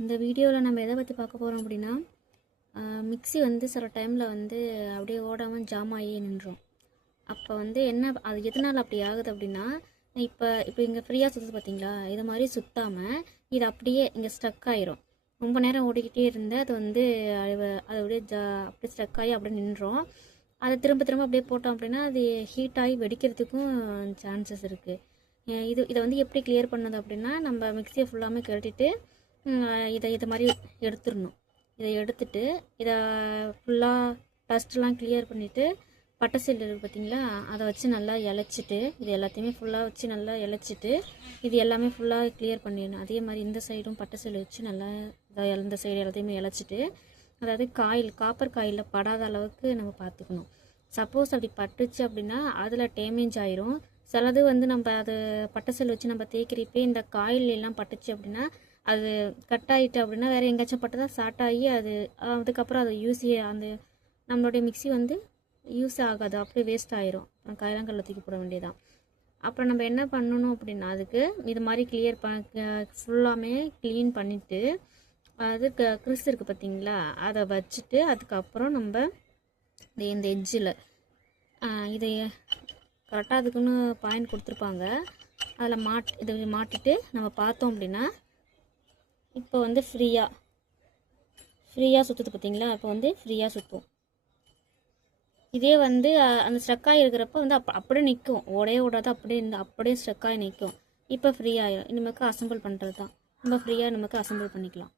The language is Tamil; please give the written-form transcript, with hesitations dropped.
இந்த வீடியோவில் நம்ம எதை பற்றி பார்க்க போகிறோம் அப்படின்னா, மிக்ஸி வந்து சில டைமில் வந்து அப்படியே ஓடாமல் ஜாம் ஆகி நின்றோம். அப்போ வந்து என்ன அது எதனால் அப்படி ஆகுது அப்படின்னா, இப்போ இப்போ இங்கே ஃப்ரீயாக சுற்றுது பார்த்தீங்களா, இது மாதிரி சுற்றாமல் இது அப்படியே இங்கே ஸ்ட்ரக் ஆயிரும். ரொம்ப நேரம் ஓடிக்கிட்டே இருந்து அது வந்து அது அப்படியே அப்படியே ஸ்ட்ரக் ஆகி அப்படியே நின்றோம். அதை திரும்ப திரும்ப அப்படியே போட்டோம் அப்படின்னா அது ஹீட் ஆகி வெடிக்கிறதுக்கும் சான்சஸ் இருக்குது. இதை வந்து எப்படி கிளியர் பண்ணது அப்படின்னா, நம்ம மிக்ஸியை ஃபுல்லாமே கழட்டிட்டு இதை மாதிரி எடுத்துடணும். இதை எடுத்துட்டு இதை ஃபுல்லாக டஸ்ட்லாம் கிளியர் பண்ணிவிட்டு பட்டை செல் இருக்குது பார்த்தீங்களா, அதை வச்சு நல்லா இலச்சிட்டு இது எல்லாத்தையுமே ஃபுல்லாக வச்சு நல்லா இலச்சிட்டு இது எல்லாமே ஃபுல்லாக கிளியர் பண்ணிடணும். அதே மாதிரி இந்த சைடும் பட்டை செல் வச்சு நல்லா இந்த சைடு எல்லாத்தையுமே இலச்சிட்டு, அதாவது காப்பர் காயில் படாத அளவுக்கு நம்ம பார்த்துக்கணும். சப்போஸ் அப்படி பட்டுச்சு அப்படின்னா அதில் டேமேஜ் ஆயிரும். சிலது வந்து நம்ம அது பட்டை செல் வச்சு நம்ம தேய்க்கிறப்பே இந்த காயில் எல்லாம் பட்டுச்சு அப்படின்னா அது கட் ஆகிட்டு அப்படின்னா வேறு எங்கேயாச்சும் பட்டதா ஷார்ட் ஆகி அதுக்கப்புறம் அது அந்த நம்மளுடைய மிக்ஸி வந்து யூஸ் ஆகாது, அப்படியே வேஸ்ட் ஆயிரும். அப்புறம் காயலாங்கல்ல தூக்கி போட வேண்டியதான். அப்புறம் நம்ம என்ன பண்ணணும் அப்படின்னா, அதுக்கு இது மாதிரி ஃபுல்லாமே க்ளீன் பண்ணிவிட்டு அது கிறிஸ் இருக்குது பார்த்தீங்களா, அதை வச்சுட்டு அதுக்கப்புறம் நம்ம இந்த எட்ஜில் இதை கரெக்டாக அதுக்குன்னு பாயிண்ட் கொடுத்துருப்பாங்க, அதில் இதை மாட்டிட்டு நம்ம பார்த்தோம் அப்படின்னா இப்போ வந்து ஃப்ரீயாக சுற்றுது பார்த்தீங்களா, இப்போ வந்து ஃப்ரீயாக சுற்றும். இதே வந்து அந்த ஸ்ட்ரக்காகி இருக்கிறப்ப வந்து அப்படியே நிற்கும், ஓடாது, அப்படியே ஸ்ட்ரக்காகி நிற்கும். இப்போ ஃப்ரீ ஆகிடும். நமக்கு அசம்பிள் பண்ணுறது தான், நம்ம ஃப்ரீயாக நமக்கு அசம்பிள் பண்ணிக்கலாம்.